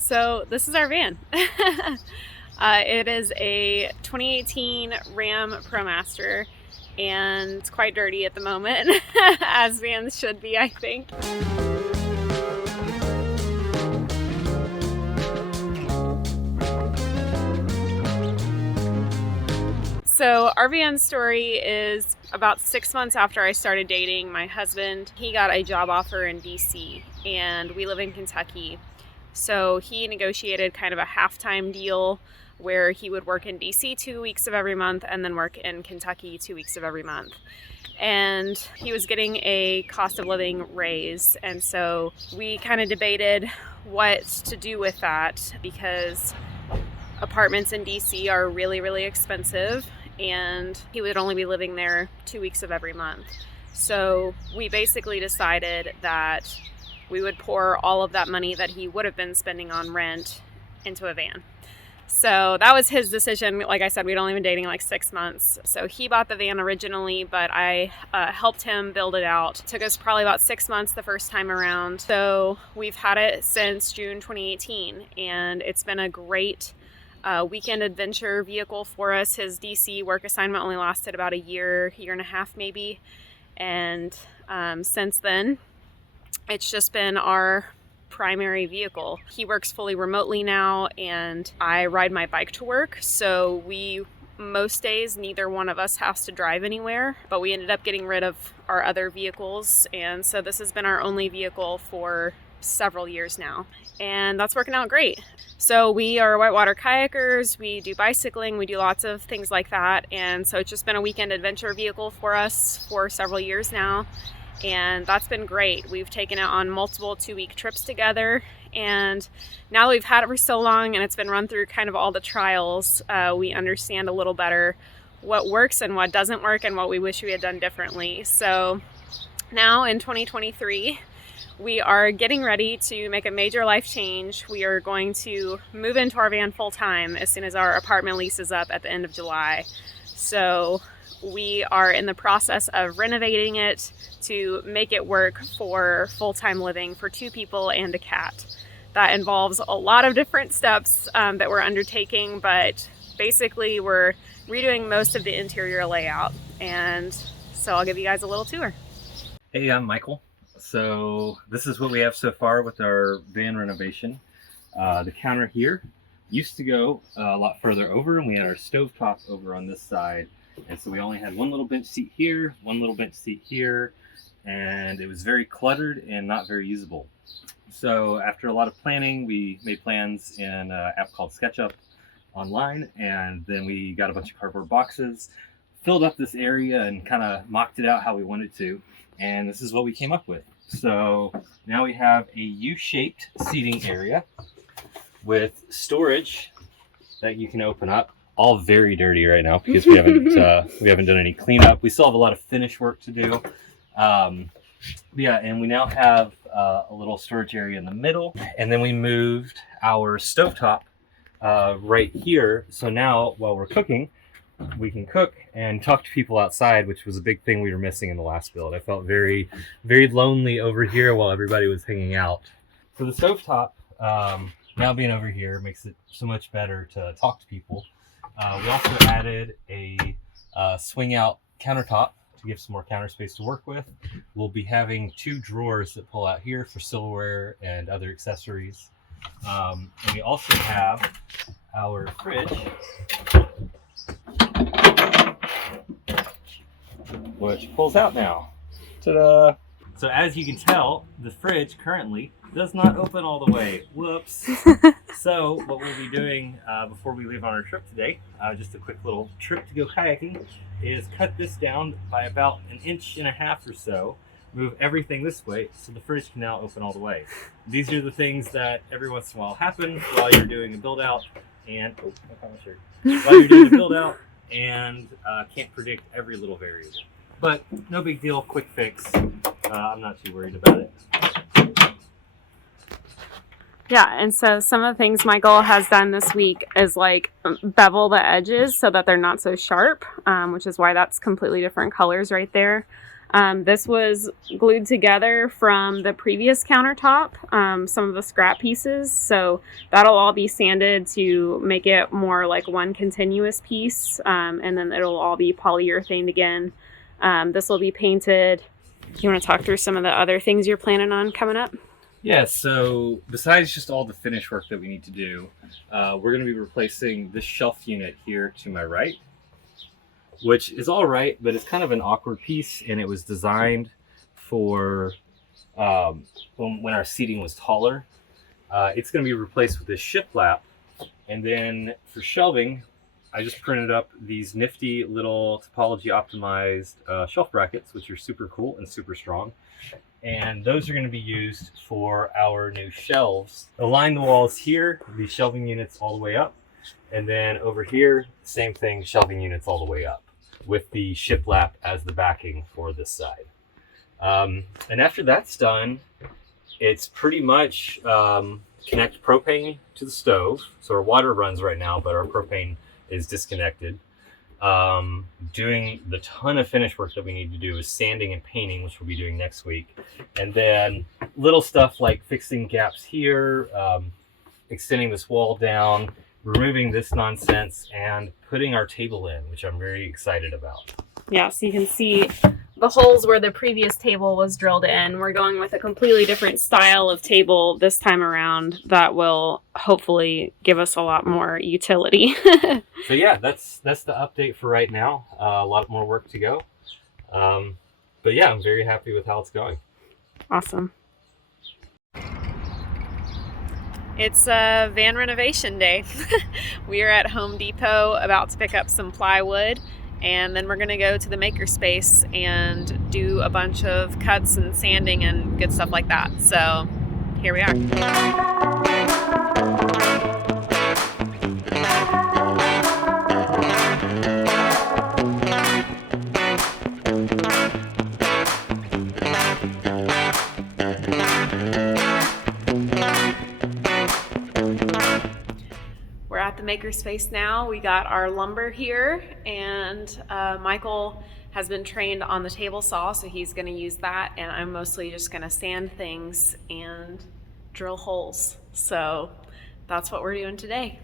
So this is our van. It is a 2018 Ram ProMaster, and it's quite dirty at the moment, as vans should be, I think. So our van story is about 6 months after I started dating my husband. He got a job offer in DC, and we live in Kentucky. So he negotiated kind of a half-time deal where he would work in DC 2 weeks of every month and then work in Kentucky 2 weeks of every month. And he was getting a cost of living raise. And so we kind of debated what to do with that, because apartments in DC are really, really expensive, and he would only be living there 2 weeks of every month. So we basically decided that we would pour all of that money that he would have been spending on rent into a van. So that was his decision. Like I said, we'd only been dating like 6 months. So he bought the van originally, but I helped him build it out. It took us probably about 6 months the first time around. So we've had it since June 2018, and it's been a great weekend adventure vehicle for us. His DC work assignment only lasted about a year and a half maybe. And since then, it's just been our primary vehicle. He works fully remotely now, and I ride my bike to work. So most days, neither one of us has to drive anywhere, but we ended up getting rid of our other vehicles. And so this has been our only vehicle for several years now, and that's working out great. So we are whitewater kayakers, we do bicycling, we do lots of things like that. And so it's just been a weekend adventure vehicle for us for several years now. And that's been great. We've taken it on multiple 2-week trips together. And now that we've had it for so long and it's been run through kind of all the trials, we understand a little better what works and what doesn't work and what we wish we had done differently. So now in 2023, we are getting ready to make a major life change. We are going to move into our van full time as soon as our apartment lease is up at the end of July. So we are in the process of renovating it to make it work for full-time living for 2 people and a cat. That involves a lot of different steps that we're undertaking, but basically we're redoing most of the interior layout. And so I'll give you guys a little tour. Hey, I'm Michael. So this is what we have so far with our van renovation. The counter here used to go a lot further over, and we had our stovetop over on this side. And so we only had one little bench seat here, one little bench seat here, and it was very cluttered and not very usable. So after a lot of planning, we made plans in an app called SketchUp online, and then we got a bunch of cardboard boxes, filled up this area, and kind of mocked it out how we wanted to. And this is what we came up with. So now we have a U-shaped seating area with storage that you can open up. All very dirty right now because we haven't done any cleanup. We still have a lot of finish work to do. Yeah, and we now have a little storage area in the middle, and then we moved our stovetop right here. So now while we're cooking, we can cook and talk to people outside, which was a big thing we were missing in the last build. I felt very, very lonely over here while everybody was hanging out. So the stovetop, now being over here, makes it so much better to talk to people. We also added a swing out countertop to give some more counter space to work with. We'll be having 2 drawers that pull out here for silverware and other accessories. And we also have our fridge, which pulls out now. Ta-da! So as you can tell, the fridge currently does not open all the way. Whoops. So what we'll be doing before we leave on our trip today, just a quick little trip to go kayaking, is cut this down by about 1.5 inches or so, move everything this way so the fridge can now open all the way. These are the things that every once in a while happen while you're doing a build out, and while you're doing a build out, and can't predict every little variable. But no big deal, quick fix. I'm not too worried about it. Yeah, and so some of the things Michael has done this week is like bevel the edges so that they're not so sharp, which is why that's completely different colors right there. This was glued together from the previous countertop, some of the scrap pieces. So that'll all be sanded to make it more like one continuous piece. And then it'll all be polyurethane again. This will be painted. You want to talk through some of the other things you're planning on coming up? Yeah, so besides just all the finish work that we need to do, we're going to be replacing this shelf unit here to my right, which is all right, but it's kind of an awkward piece, and it was designed for when our seating was taller. It's going to be replaced with this shiplap, and then for shelving, I just printed up these nifty little topology optimized shelf brackets, which are super cool and super strong. And those are going to be used for our new shelves. Align the walls here, the shelving units all the way up. And then over here, same thing, shelving units all the way up with the shiplap as the backing for this side. And after that's done, it's pretty much connect propane to the stove. So our water runs right now, but our propane is disconnected. Doing the ton of finish work that we need to do is sanding and painting, which we'll be doing next week. And then little stuff like fixing gaps here, extending this wall down, removing this nonsense, and putting our table in, which I'm very excited about. Yeah, so you can see the holes where the previous table was drilled in. We're going with a completely different style of table this time around that will hopefully give us a lot more utility. So yeah, that's the update for right now. A lot more work to go. But yeah, I'm very happy with how it's going. Awesome. It's a van renovation day. We are at Home Depot about to pick up some plywood, and then we're going to go to the makerspace and do a bunch of cuts and sanding and good stuff like that. So here we are. We're at the makerspace now. We got our lumber here, and Michael has been trained on the table saw, so he's going to use that, and I'm mostly just going to sand things and drill holes. So that's what we're doing today.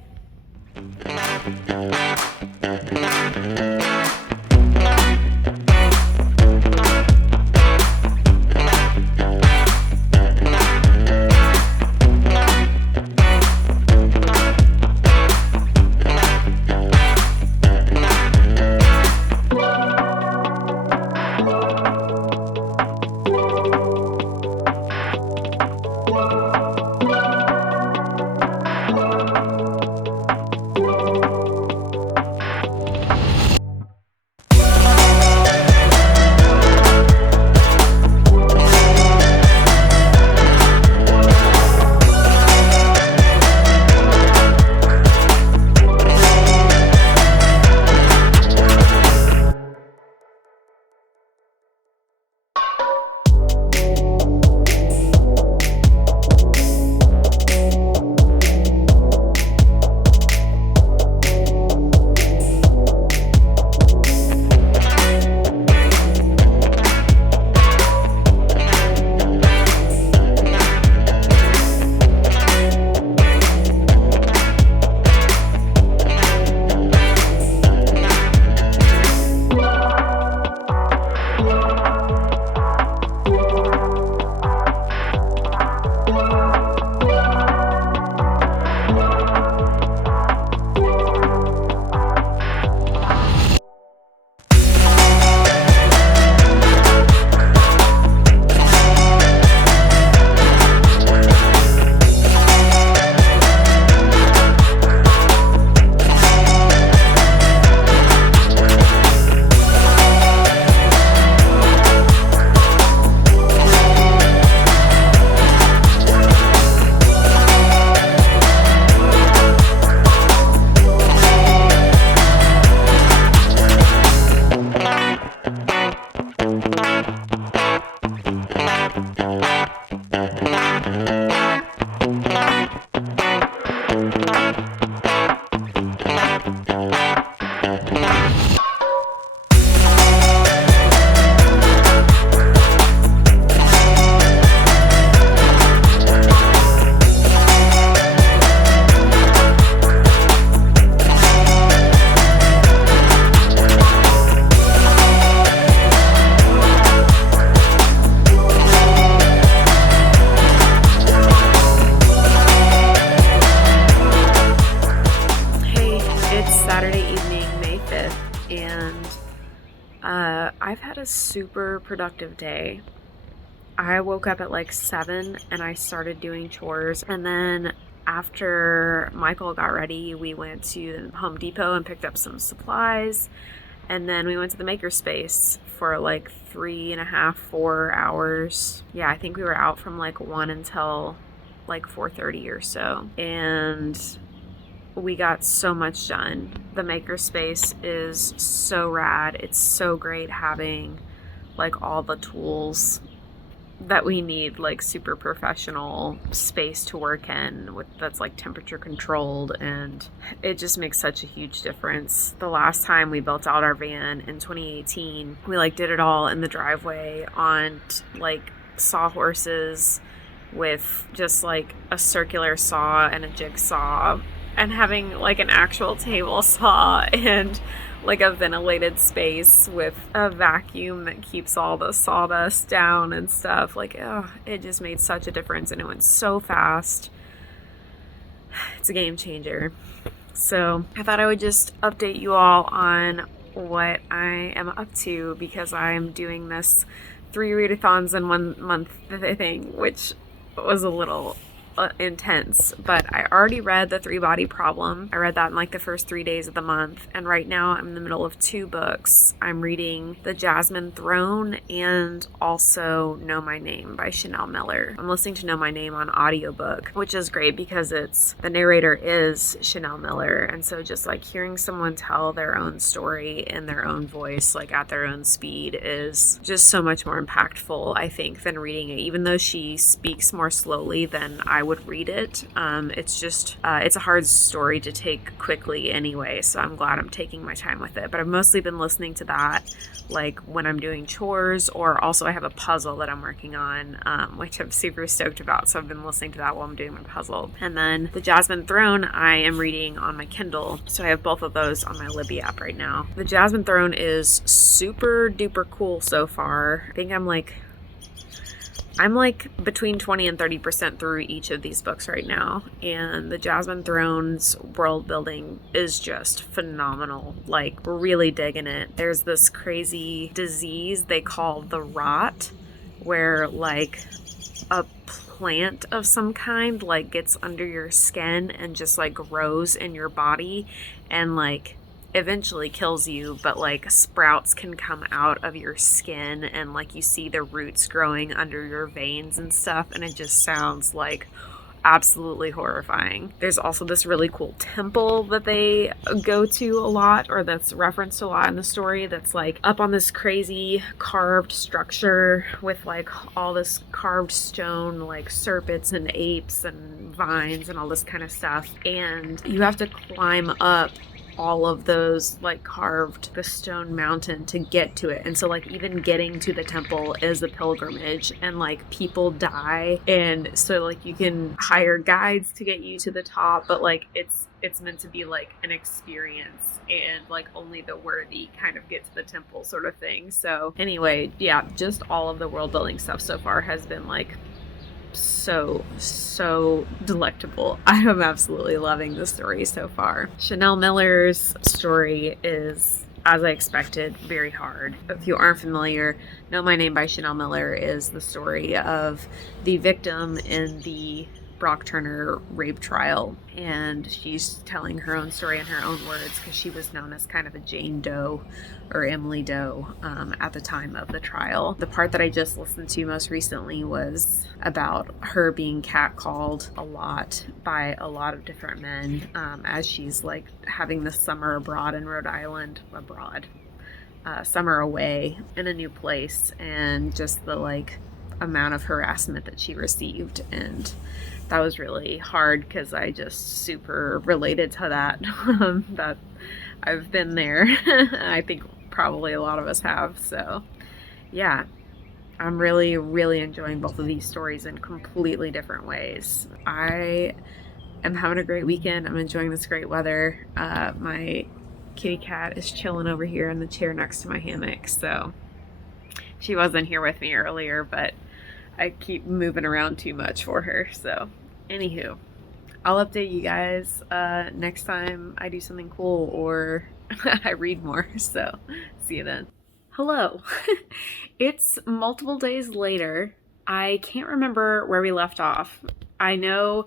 I've had a super productive day. I woke up at like 7 and I started doing chores. And then after Michael got ready, we went to Home Depot and picked up some supplies. And then we went to the makerspace for like 3.5, 4 hours. Yeah, I think we were out from like 1 until like 4:30 or so. And we got so much done. The makerspace is so rad. It's so great having like all the tools that we need, like super professional space to work in with that's like temperature controlled, and it just makes such a huge difference. The last time we built out our van in 2018, we like did it all in the driveway on like sawhorses with just like a circular saw and a jigsaw, and having like an actual table saw and like a ventilated space with a vacuum that keeps all the sawdust down and stuff. Like, oh, it just made such a difference, and it went so fast. It's a game changer. So I thought I would just update you all on what I am up to, because I'm doing this 3 readathons in 1 month thing, which was a little intense, but I already read The 3-Body Problem. I read that in like the first 3 days of the month, and right now I'm in the middle of 2 books. I'm reading The Jasmine Throne and also Know My Name by Chanel Miller. I'm listening to Know My Name on audiobook, which is great because the narrator is Chanel Miller, and so just like hearing someone tell their own story in their own voice, like at their own speed, is just so much more impactful, I think, than reading it. Even though she speaks more slowly than I would read it, it's just it's a hard story to take quickly anyway, so I'm glad I'm taking my time with it. But I've mostly been listening to that like when I'm doing chores, or also I have a puzzle that I'm working on, which I'm super stoked about, so I've been listening to that while I'm doing my puzzle. And then The Jasmine Throne I am reading on my Kindle, so I have both of those on my Libby app right now. The Jasmine Throne is super duper cool so far. I think I'm like between 20 and 30% through each of these books right now, and the Jasmine Throne's world building is just phenomenal. Like, we're really digging it. There's this crazy disease they call the rot, where like a plant of some kind like gets under your skin and just like grows in your body and like eventually kills you, but like sprouts can come out of your skin and like you see the roots growing under your veins and stuff, and it just sounds like absolutely horrifying. There's also this really cool temple that they go to a lot, or that's referenced a lot in the story, that's like up on this crazy carved structure with like all this carved stone, like serpents and apes and vines and all this kind of stuff, and you have to climb up all of those like carved the stone mountain to get to it. And so like even getting to the temple is a pilgrimage, and like people die, and so like you can hire guides to get you to the top, but like it's meant to be like an experience, and like only the worthy kind of get to the temple, sort of thing. So anyway, yeah, just all of the world building stuff so far has been like so delectable. I am absolutely loving the story so far. Chanel Miller's story is, as I expected, very hard. If you aren't familiar, Know My Name by Chanel Miller is the story of the victim in the Brock Turner rape trial, and she's telling her own story in her own words because she was known as kind of a Jane Doe or Emily Doe at the time of the trial. The part that I just listened to most recently was about her being catcalled a lot by a lot of different men as she's like having this summer abroad in Rhode Island, summer away in a new place, and just the like amount of harassment that she received. And that was really hard because I just super related to that. That I've been there. I think probably a lot of us have. So yeah, I'm really, really enjoying both of these stories in completely different ways. I am having a great weekend. I'm enjoying this great weather. My kitty cat is chilling over here in the chair next to my hammock. So she wasn't here with me earlier, but I keep moving around too much for her. So anywho, I'll update you guys next time I do something cool or I read more. So see you then. Hello. It's multiple days later. I can't remember where we left off. I know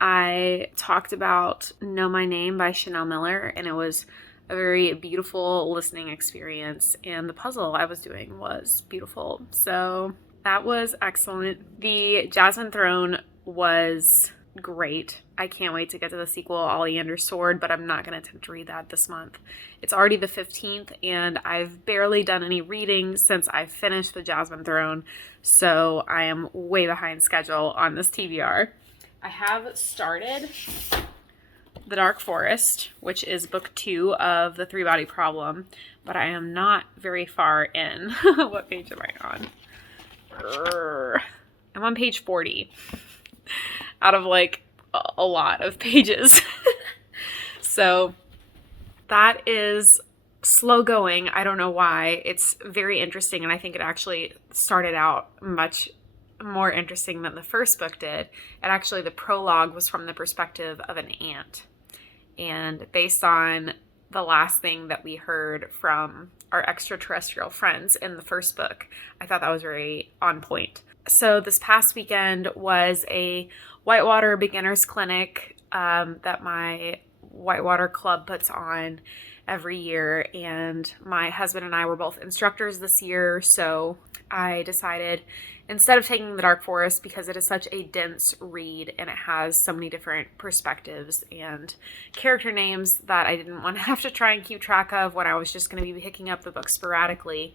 I talked about Know My Name by Chanel Miller, and it was a very beautiful listening experience, and the puzzle I was doing was beautiful. So that was excellent. The Jasmine Throne was great. I can't wait to get to the sequel, Oleander Sword, but I'm not going to attempt to read that this month. It's already the 15th, and I've barely done any reading since I finished the Jasmine Throne, so I am way behind schedule on this TBR. I have started The Dark Forest, which is book 2 of the Three Body Problem, but I am not very far in. What page am I on? I'm on page 40 out of like a lot of pages. So that is slow going. I don't know why. It's very interesting, and I think it actually started out much more interesting than the first book did. And actually the prologue was from the perspective of an ant. And based on the last thing that we heard from our extraterrestrial friends in the first book, I thought that was very on point. So this past weekend was a whitewater beginners clinic that my whitewater club puts on every year, and my husband and I were both instructors this year, so I decided, instead of taking The Dark Forest, because it is such a dense read and it has so many different perspectives and character names that I didn't want to have to try and keep track of when I was just going to be picking up the book sporadically,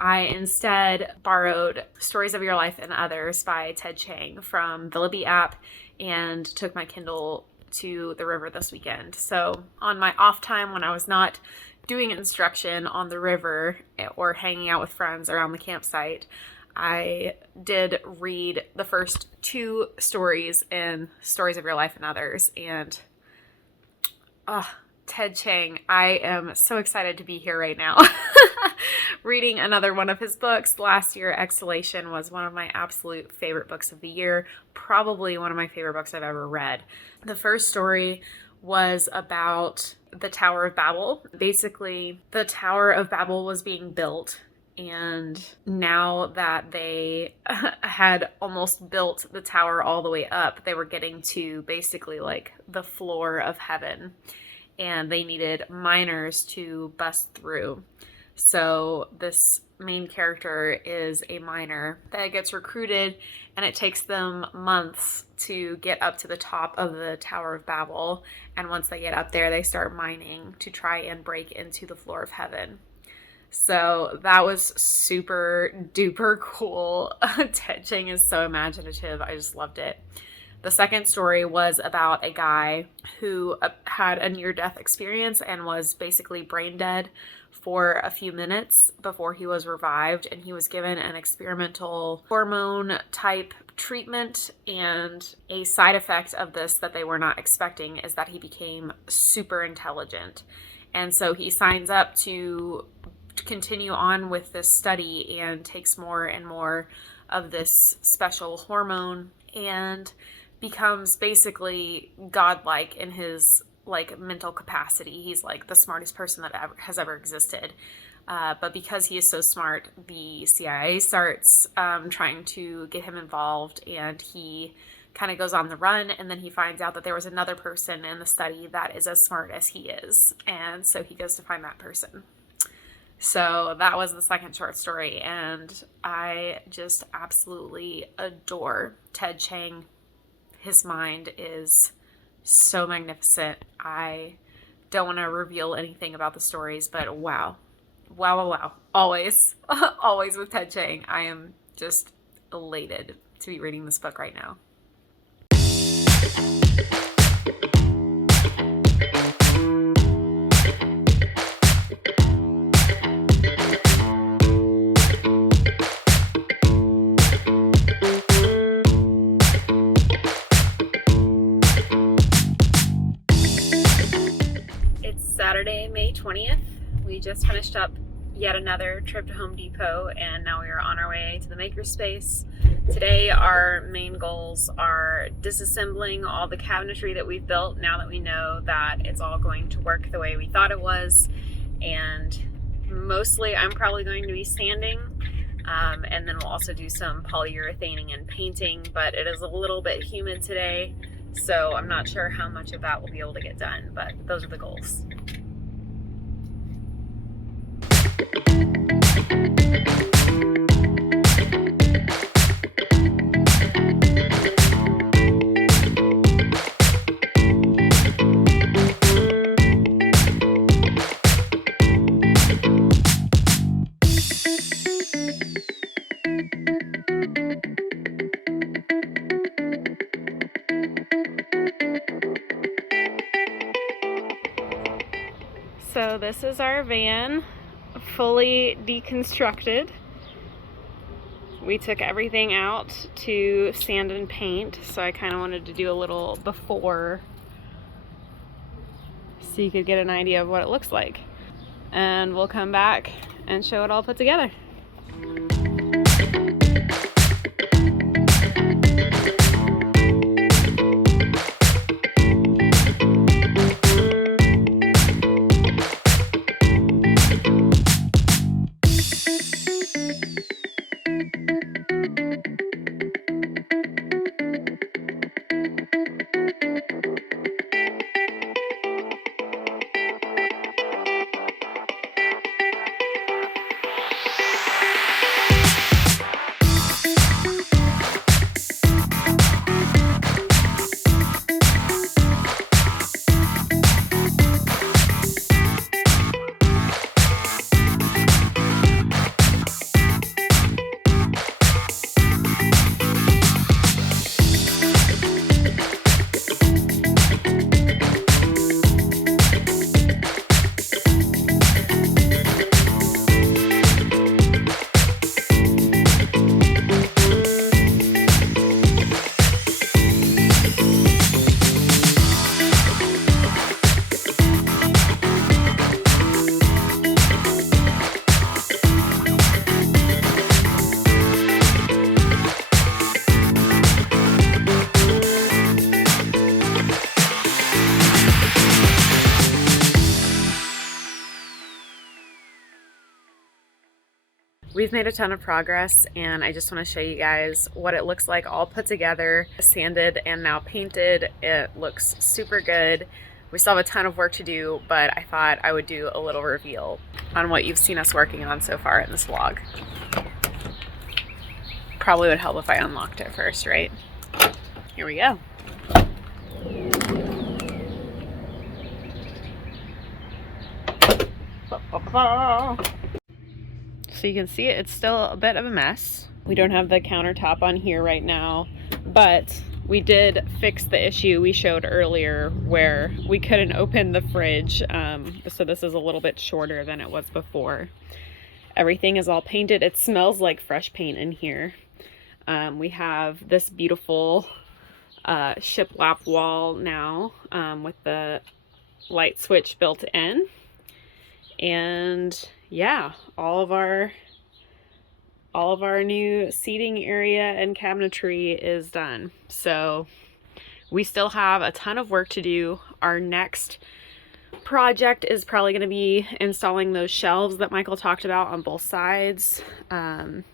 I instead borrowed Stories of Your Life and Others by Ted Chiang from the Libby app and took my Kindle to the river this weekend. So on my off time, when I was not doing instruction on the river or hanging out with friends around the campsite, I did read the first 2 stories in Stories of Your Life and Others. And Ted Chiang, I am so excited to be here right now. Reading another one of his books. Last year, Exhalation was one of my absolute favorite books of the year. Probably one of my favorite books I've ever read. The first story was about the Tower of Babel. Basically, the Tower of Babel was being built, and now that they had almost built the tower all the way up, they were getting to basically like the floor of heaven, and they needed miners to bust through. So this main character is a miner that gets recruited, and it takes them months to get up to the top of the Tower of Babel. And once they get up there, they start mining to try and break into the floor of heaven. So that was super duper cool. Ted Chiang is so imaginative. I just loved it. The second story was about a guy who had a near-death experience and was basically brain dead for a few minutes before he was revived, and he was given an experimental hormone type treatment, and a side effect of this that they were not expecting is that he became super intelligent. And so he signs up to continue on with this study and takes more and more of this special hormone and becomes basically godlike in his like mental capacity. He's like the smartest person that has ever existed. But because he is so smart, the CIA starts trying to get him involved, and he kind of goes on the run, and then he finds out that there was another person in the study that is as smart as he is, and so he goes to find that person. So that was the second short story, and I just absolutely adore Ted Chiang. His mind is so magnificent. I don't want to reveal anything about the stories, but wow. Always, always with Ted Chiang. I am just elated to be reading this book right now. Saturday, May 20th. We just finished up yet another trip to Home Depot, and now we are on our way to the makerspace. Today, our main goals are disassembling all the cabinetry that we've built now that we know that it's all going to work the way we thought it was, and Mostly I'm probably going to be sanding, and then we'll also do some polyurethaning and painting, but it is a little bit humid today, so I'm not sure how much of that we'll be able to get done, but those are the goals. So this is our van, fully deconstructed. We took everything out to sand and paint, so I kind of wanted to do a little before so you could get an idea of what it looks like. And we'll come back and show it all put together. We've made a ton of progress, and I just want to show you guys what it looks like all put together, sanded and now painted. It looks super good. We still have a ton of work to do, but I thought I would do a little reveal on what you've seen us working on so far in this vlog. Probably would help if I unlocked it first, right? Here we go. So you can see it's still a bit of a mess. We don't have the countertop on here right now, but we did fix the issue we showed earlier where we couldn't open the fridge. So this is a little bit shorter than it was before. Everything is all painted. It smells like fresh paint in here. We have this beautiful shiplap wall now with the light switch built in. And yeah, all of our new seating area and cabinetry is done. So we still have a ton of work to do. Our next project is probably going to be installing those shelves that Michael talked about on both sides. And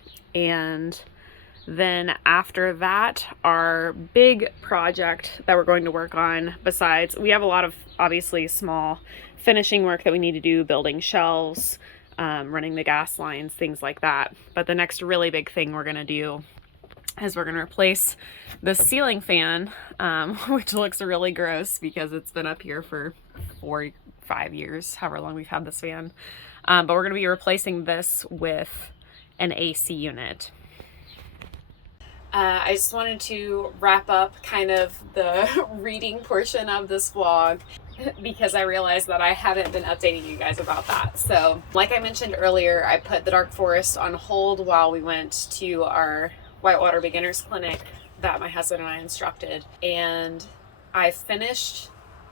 then after that, our big project that we're going to work on, besides, we have a lot of obviously small finishing work that we need to do, building shelves, running the gas lines, things like that. But the next really big thing we're going to do is we're going to replace the ceiling fan, which looks really gross because it's been up here for 4-5 years, however long we've had this fan. But we're going to be replacing this with an AC unit. I just wanted to wrap up kind of the reading portion of this vlog because I realized that I haven't been updating you guys about that. So like I mentioned earlier, I put the dark forest on hold while we went to our whitewater beginners clinic that my husband and I instructed, and I finished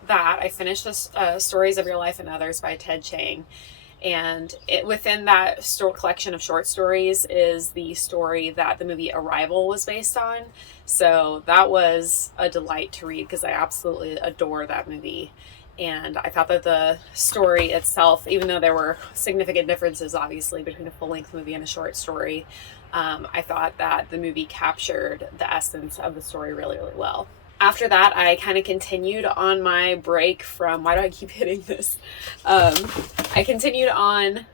that. I finished the Stories of Your Life and Others by Ted Chiang. And within that collection of short stories is the story that the movie Arrival was based on. So that was a delight to read because I absolutely adore that movie. And I thought that the story itself, even though there were significant differences, obviously, between a full-length movie and a short story, I thought that the movie captured the essence of the story really, really well. After that, I kind of continued on my break from, why do I keep hitting this? I continued on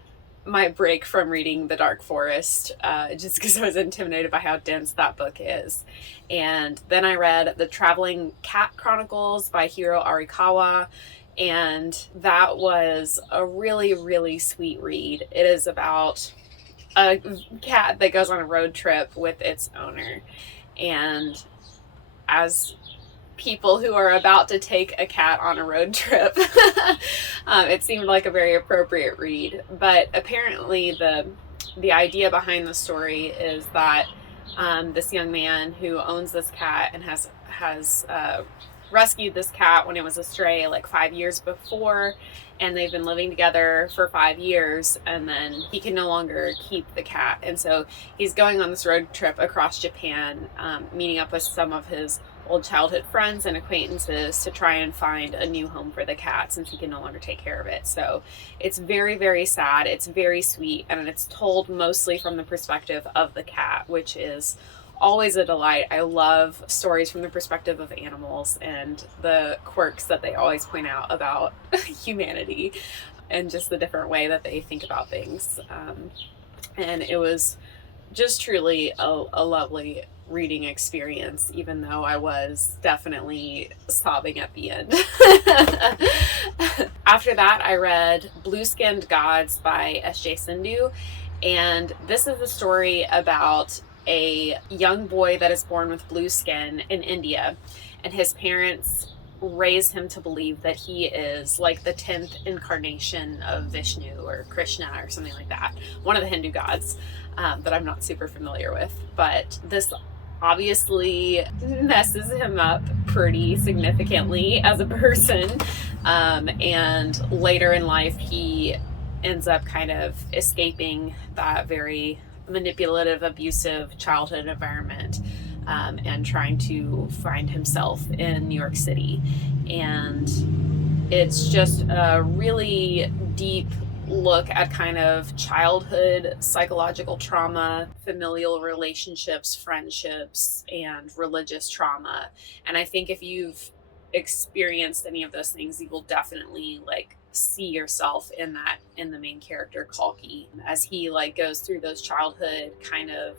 my break from reading The Dark Forest, just because I was intimidated by how dense that book is. And then I read The Traveling Cat Chronicles by Hiro Arikawa, and that was a really, really sweet read. It is about a cat that goes on a road trip with its owner. And as people who are about to take a cat on a road trip, it seemed like a very appropriate read. But apparently the idea behind the story is that this young man who owns this cat and has rescued this cat when it was astray like 5 years before, and they've been living together for 5 years, and then he can no longer keep the cat, and so he's going on this road trip across Japan, meeting up with some of his old childhood friends and acquaintances to try and find a new home for the cat since he can no longer take care of it. So it's very, very sad, it's very sweet, and it's told mostly from the perspective of the cat, which is always a delight. I love stories from the perspective of animals and the quirks that they always point out about humanity and just the different way that they think about things. And it was just truly a lovely reading experience, even though I was definitely sobbing at the end. After that, I read Blue Skinned Gods by S.J. Sindhu, and this is a story about a young boy that is born with blue skin in India, and his parents raise him to believe that he is like the 10th incarnation of Vishnu or Krishna or something like that, one of the Hindu gods that I'm not super familiar with. But this obviously messes him up pretty significantly as a person, and later in life he ends up kind of escaping that very manipulative, abusive childhood environment, and trying to find himself in New York City. And it's just a really deep look at kind of childhood psychological trauma, familial relationships, friendships, and religious trauma. And I think if you've experienced any of those things, you will definitely see yourself in the main character Kalki, as he goes through those childhood kind of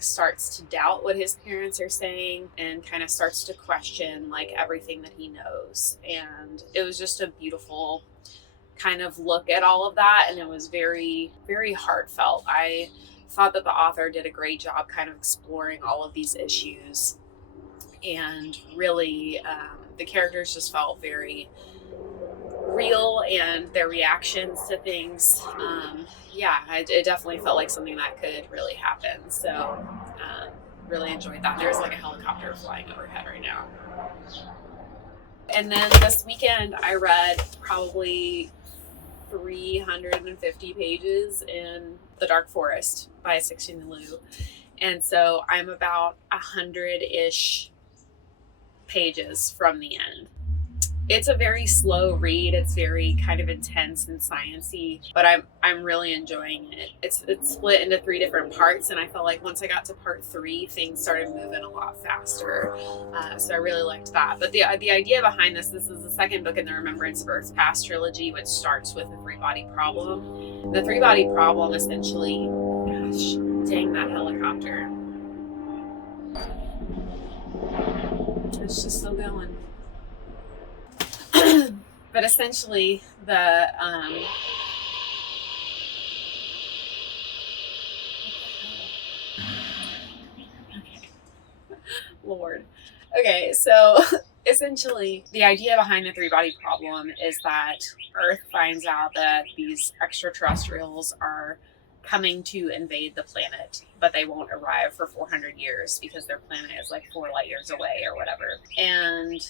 starts to doubt what his parents are saying and kind of starts to question everything that he knows. And it was just a beautiful kind of look at all of that, and it was very, very heartfelt. I thought that the author did a great job kind of exploring all of these issues, and really the characters just felt very real, and their reactions to things, it definitely felt like something that could really happen. So really enjoyed that. There's a helicopter flying overhead right now. And then this weekend I read probably 350 pages in The Dark Forest by Cixin Liu. And so I'm about 100-ish pages from the end. It's a very slow read. It's very kind of intense and sciencey, but I'm really enjoying it. It's split into 3 different parts, and I felt like once I got to part 3, things started moving a lot faster. So I really liked that. But the idea behind this is the second book in the Remembrance of Earth's Past trilogy, which starts with the 3-body problem. The 3-body problem essentially, gosh, dang that helicopter. It's just still going. But essentially the Lord. Okay, so essentially the idea behind the 3-body problem is that Earth finds out that these extraterrestrials are coming to invade the planet, but they won't arrive for 400 years because their planet is 4 light years away or whatever. And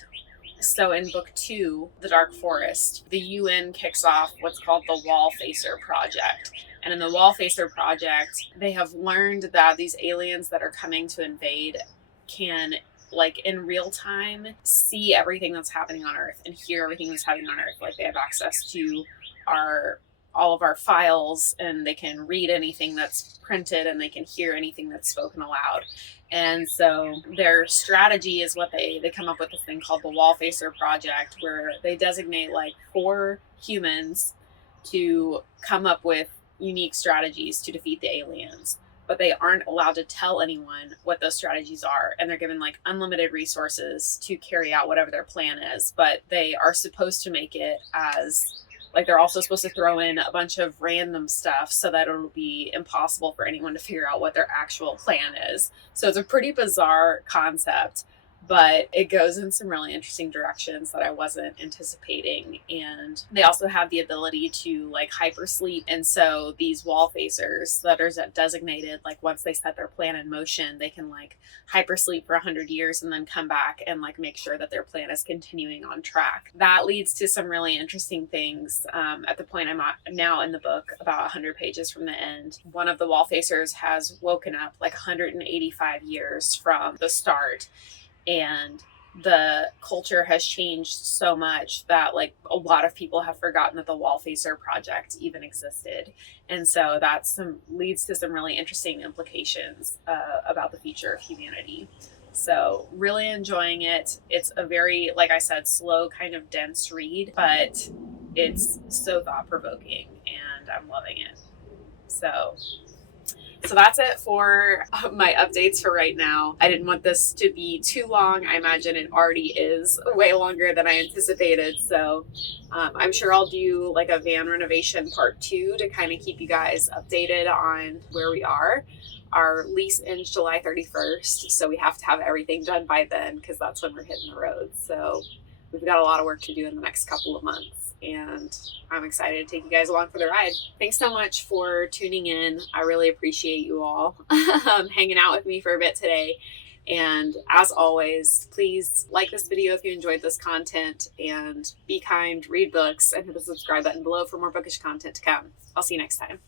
so in book 2, The Dark Forest, the UN kicks off what's called the Wall Facer Project. And in the Wall Facer Project, they have learned that these aliens that are coming to invade can like in real time see everything that's happening on Earth and hear everything that's happening on Earth. Like they have access to our all of our files, and they can read anything that's printed, and they can hear anything that's spoken aloud. And so their strategy is what they come up with this thing called the Wall Facer Project, where they designate like 4 humans to come up with unique strategies to defeat the aliens, but they aren't allowed to tell anyone what those strategies are, and they're given like unlimited resources to carry out whatever their plan is. But they are supposed to make it as like, they're also supposed to throw in a bunch of random stuff so that it'll be impossible for anyone to figure out what their actual plan is. So it's a pretty bizarre concept, but it goes in some really interesting directions that I wasn't anticipating. And they also have the ability to like hypersleep. And so these wall facers that are designated, like once they set their plan in motion, they can like hypersleep for 100 years and then come back and like make sure that their plan is continuing on track. That leads to some really interesting things. At the point I'm at now in the book, about 100 pages from the end, one of the wall facers has woken up like 185 years from the start, and the culture has changed so much that like a lot of people have forgotten that the Wall Facer Project even existed. And so that leads to some really interesting implications about the future of humanity. So really enjoying it. It's a very, like I said, slow, kind of dense read, but it's so thought-provoking and I'm loving it. So that's it for my updates for right now. I didn't want this to be too long. I imagine it already is way longer than I anticipated. So I'm sure I'll do like a van renovation part 2 to kind of keep you guys updated on where we are. Our lease ends July 31st, so we have to have everything done by then because that's when we're hitting the road. So we've got a lot of work to do in the next couple of months, and I'm excited to take you guys along for the ride. Thanks so much for tuning in. I really appreciate you all hanging out with me for a bit today. And as always, please like this video if you enjoyed this content, and be kind, read books, and hit the subscribe button below for more bookish content to come. I'll see you next time.